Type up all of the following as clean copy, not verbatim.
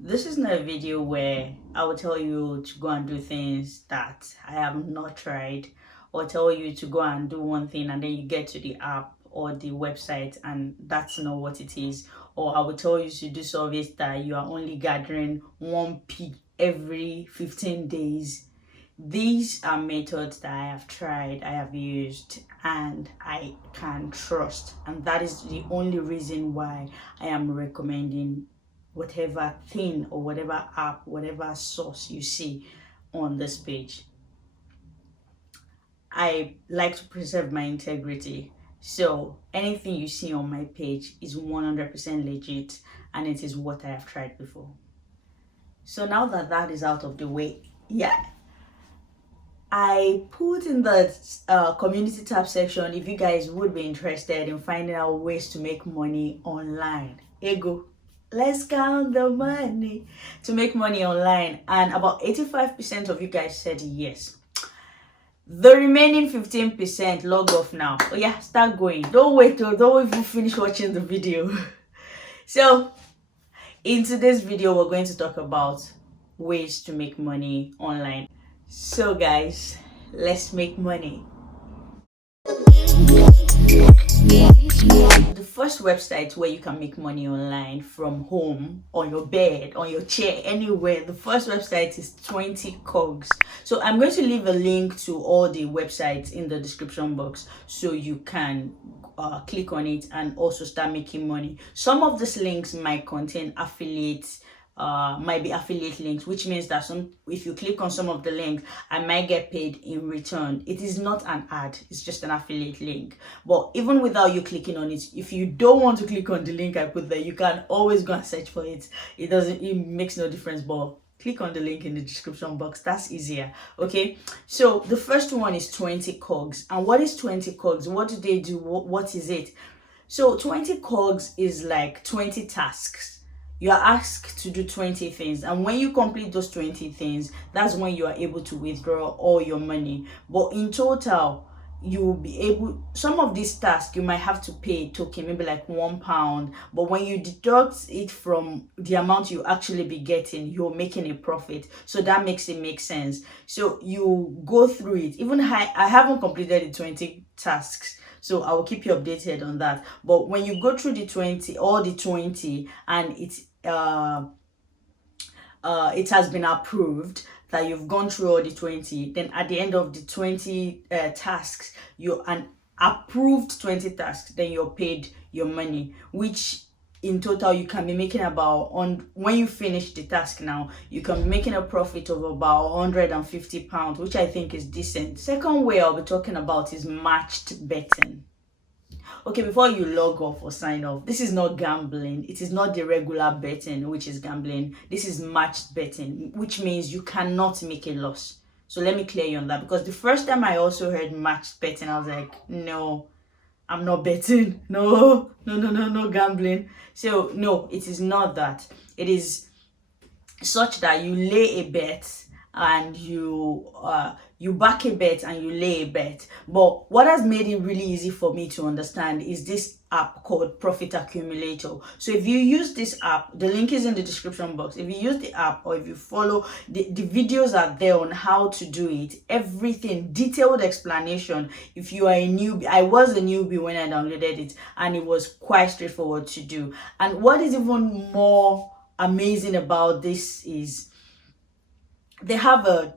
This is not a video where I will tell you to go and do things that I have not tried, or tell you to go and do one thing and then you get to the app or the website and that's not what it is. Or I will tell you to do surveys that you are only gathering 1p every 15 days. These are methods that I have tried, I have used, and I can trust. And that is the only reason why I am recommending whatever thing or whatever app, whatever source you see on this page. I like to preserve my integrity. So anything you see on my page is 100% legit and it is what I have tried before. So now that that is out of the way, yeah, I put in the community tab section if you guys would be interested in finding out ways to make money online. Ego, let's count the money to make money online. And about 85% of you guys said yes. The remaining 15% log off now. Oh yeah, start going. Don't wait till don't even finish watching the video. So in today's video, we're going to talk about ways to make money online. So guys, let's make money. The first website where you can make money online from home, on your bed, on your chair, anywhere, the first website is 20 Cogs. So I'm going to leave a link to all the websites in the description box so you can click on it and also start making money. Some of these links might contain affiliates, might be affiliate links, which means that if you click on some of the links, I might get paid in return. It is not an ad, it's just an affiliate link. But even without you clicking on it, if you don't want to click on the link I put there, you can always go and search for it. It makes no difference, but click on the link in the description box. That's easier. Okay, so the first one is 20 Cogs. And what is 20 Cogs? What do they do? What is it? So 20 Cogs is like 20 tasks. You are asked to do 20 things, and when you complete those 20 things, that's when you are able to withdraw all your money. But in total, you will be able, some of these tasks you might have to pay a token, maybe like £1, but when you deduct it from the amount you actually be getting, you're making a profit. So that makes it make sense. So you go through it. Even I haven't completed the 20 tasks, so I will keep you updated on that. But when you go through all the 20, and it has been approved that you've gone through all the 20, then at the end of the 20 tasks, you're an approved 20 tasks, then you're paid your money, which in total you can be making about, when you finish the task now, you can be making a profit of about £150, which I think is decent. Second way I'll be talking about is matched betting. Okay, before you log off or sign off, this is not gambling. It is not the regular betting, which is gambling. This is matched betting, which means you cannot make a loss. So let me clear you on that, because the first time I also heard matched betting, I was like, no, I'm not betting. No gambling. So no, it is not that. It is such that you lay a bet and you back a bet and you lay a bet. But what has made it really easy for me to understand is this app called Profit Accumulator. So if you use this app, the link is in the description box. If you use the app, or if you follow the videos are there on how to do it, everything, detailed explanation. If you are a newbie, I was a newbie when I downloaded it, and it was quite straightforward to do. And what is even more amazing about this is they have a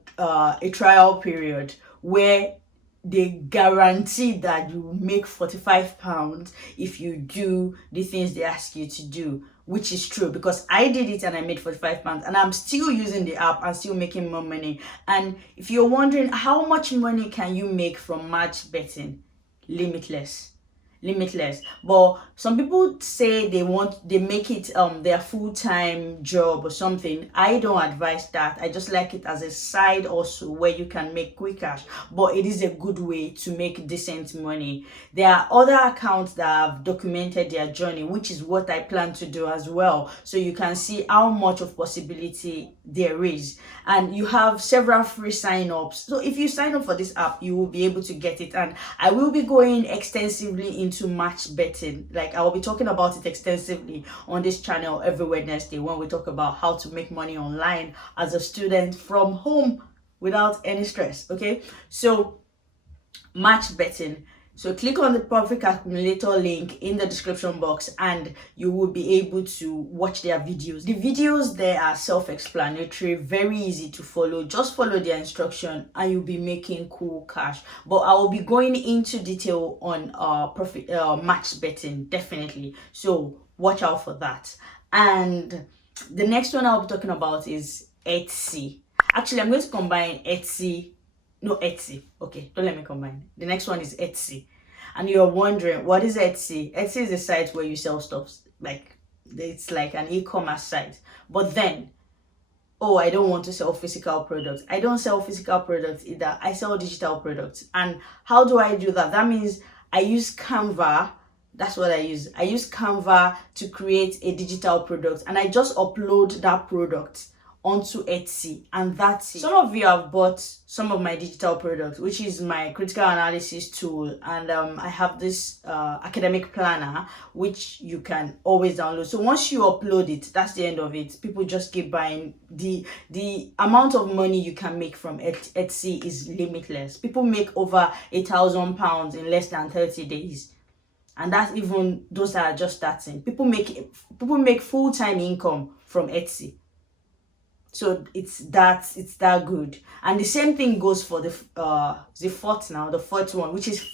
trial period where they guarantee that you make £45 if you do the things they ask you to do, which is true, because I did it and I made £45 and I'm still using the app and still making more money. And if you're wondering how much money can you make from match betting, limitless. But some people say they make it their full-time job or something. I don't advise that. I just like it as a side also where you can make quick cash, but it is a good way to make decent money. There are other accounts that have documented their journey, which is what I plan to do as well, so you can see how much of possibility there is. And you have several free sign-ups, so if you sign up for this app, you will be able to get it. And I will be going extensively into match betting. Like, I will be talking about it extensively on this channel every Wednesday when we talk about how to make money online as a student from home without any stress. Okay, so match betting. So click on the profit calculator link in the description box and you will be able to watch their videos. The videos there are self-explanatory, very easy to follow. Just follow their instruction and you'll be making cool cash. But I will be going into detail on profit match betting, definitely. So watch out for that. And the next one I'll be talking about is Etsy. Actually, I'm going to combine Etsy. No, Etsy. Okay, don't let me combine. The next one is Etsy. And you're wondering, what is Etsy? Etsy is a site where you sell stuff. Like, it's like an e-commerce site. But then, oh, I don't want to sell physical products. I don't sell physical products either. I sell digital products. And how do I do that? That means I use Canva. That's what I use. I use Canva to create a digital product. And I just upload that product onto Etsy, and that's it. Some of you have bought some of my digital products, which is my critical analysis tool, and I have this academic planner which you can always download. So once you upload it, that's the end of it. People just keep buying. The amount of money you can make from Etsy is limitless. People make over £1,000 in less than 30 days. And that's even those that are just starting. People make full-time income from Etsy. So it's that good. And the same thing goes for the fourth one, which is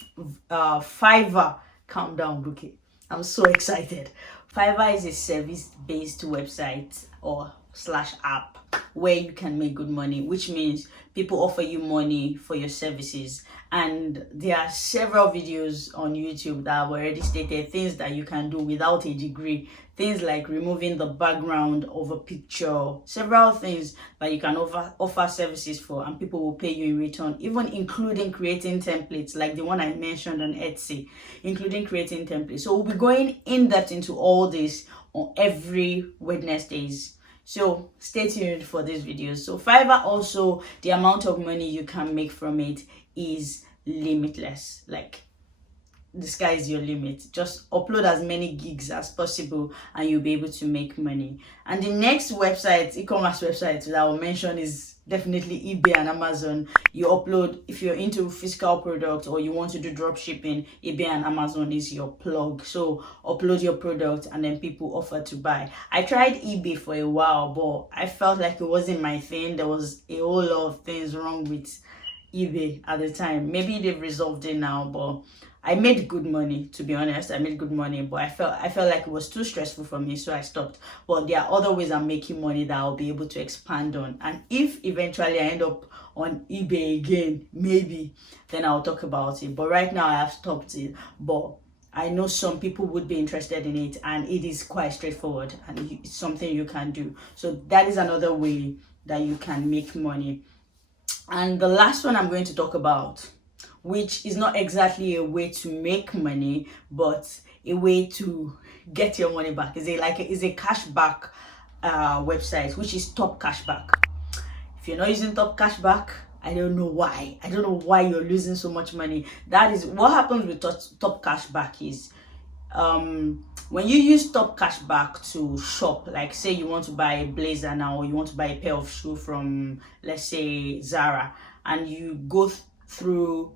Fiverr. Calm down, Bookie. I'm so excited. Fiverr is a service-based website or /app where you can make good money, which means people offer you money for your services. And there are several videos on YouTube that have already stated things that you can do without a degree. Things like removing the background of a picture, several things that you can offer services for, and people will pay you in return, even including creating templates like the one I mentioned on Etsy, including creating templates. So we'll be going in depth into all this on every Wednesdays. So stay tuned for these videos. So Fiverr also, the amount of money you can make from it is limitless. Like, the sky is your limit. Just upload as many gigs as possible and you'll be able to make money. And the next website, e-commerce website that I will mention is definitely eBay and Amazon. You upload, if you're into physical products or you want to do drop shipping, eBay and Amazon is your plug. So upload your product and then people offer to buy. I tried eBay for a while, but I felt like it wasn't my thing. There was a whole lot of things wrong with eBay at the time. Maybe they've resolved it now, but I made good money, to be honest. I made good money, but I felt like it was too stressful for me, so I stopped. But there are other ways I'm making money that I'll be able to expand on. And if eventually I end up on eBay again, maybe, then I'll talk about it. But right now I have stopped it. But I know some people would be interested in it, and it is quite straightforward, and it's something you can do. So that is another way that you can make money. And the last one I'm going to talk about, which is not exactly a way to make money, but a way to get your money back, is a cashback website, which is Top Cashback. If you're not using Top Cashback, I don't know why. I don't know why you're losing so much money. That is what happens with Top Cashback is when you use Top Cashback to shop, like say you want to buy a blazer now, or you want to buy a pair of shoes from, let's say, Zara, and you go through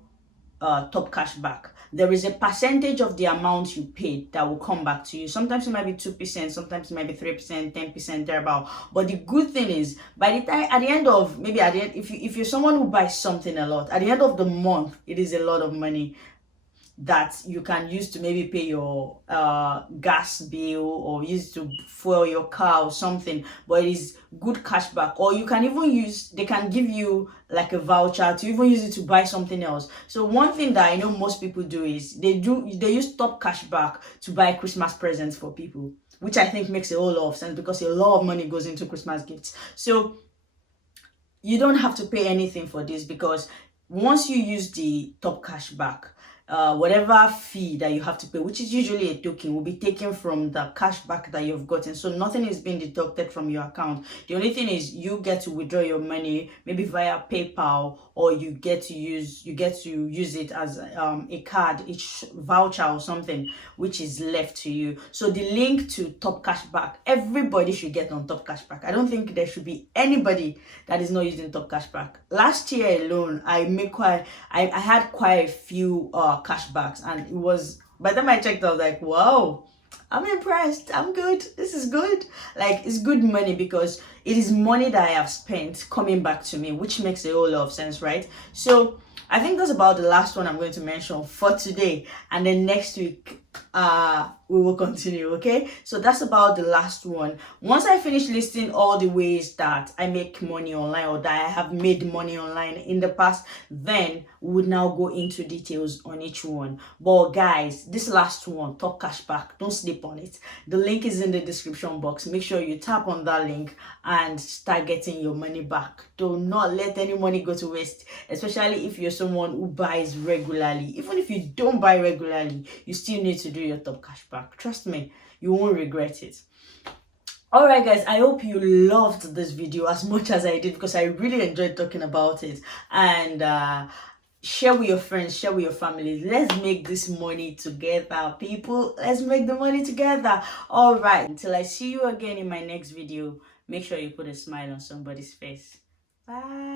Top Cashback, there is a percentage of the amount you paid that will come back to you. Sometimes it might be 2%, sometimes it might be 3%, 10%, thereabout. But the good thing is, by the time at the end of if you're someone who buys something a lot, at the end of the month, it is a lot of money that you can use to maybe pay your gas bill or use to fuel your car or something. But it is good cashback. Or you can even they can give you like a voucher to even use it to buy something else. So one thing that I know most people do is they use Top Cashback to buy Christmas presents for people, which I think makes a whole lot of sense because a lot of money goes into Christmas gifts. So you don't have to pay anything for this, because once you use the Top Cashback, whatever fee that you have to pay, which is usually a token, will be taken from the cashback that you've gotten. So nothing is being deducted from your account. The only thing is you get to withdraw your money maybe via PayPal, or you get to use it as a card, each voucher or something, which is left to you. So the link to Top Cashback, everybody should get on Top Cashback. I don't think there should be anybody that is not using Top Cashback. Last year alone, I had quite a few cashbacks, and it was, by the time I checked, I was like, wow, I'm impressed. I'm good. This is good. Like, it's good money because it is money that I have spent coming back to me, which makes a whole lot of sense, right? So I think that's about the last one I'm going to mention for today, and then next week we will continue. Okay, so that's about the last one. Once I finish listing all the ways that I make money online, or that I have made money online in the past, then we would now go into details on each one. But guys, this last one, Top Cashback, don't sleep on it. The link is in the description box. Make sure you tap on that link and start getting your money back. Do not let any money go to waste, especially if you're someone who buys regularly. Even if you don't buy regularly, you still need to do your Top Cashback. Trust me, you won't regret it. Alright guys, I hope you loved this video as much as I did, because I really enjoyed talking about it. And share with your friends, share with your family. Let's make this money together, people. Let's make the money together. All right, until I see you again in my next video, make sure you put a smile on somebody's face. Bye.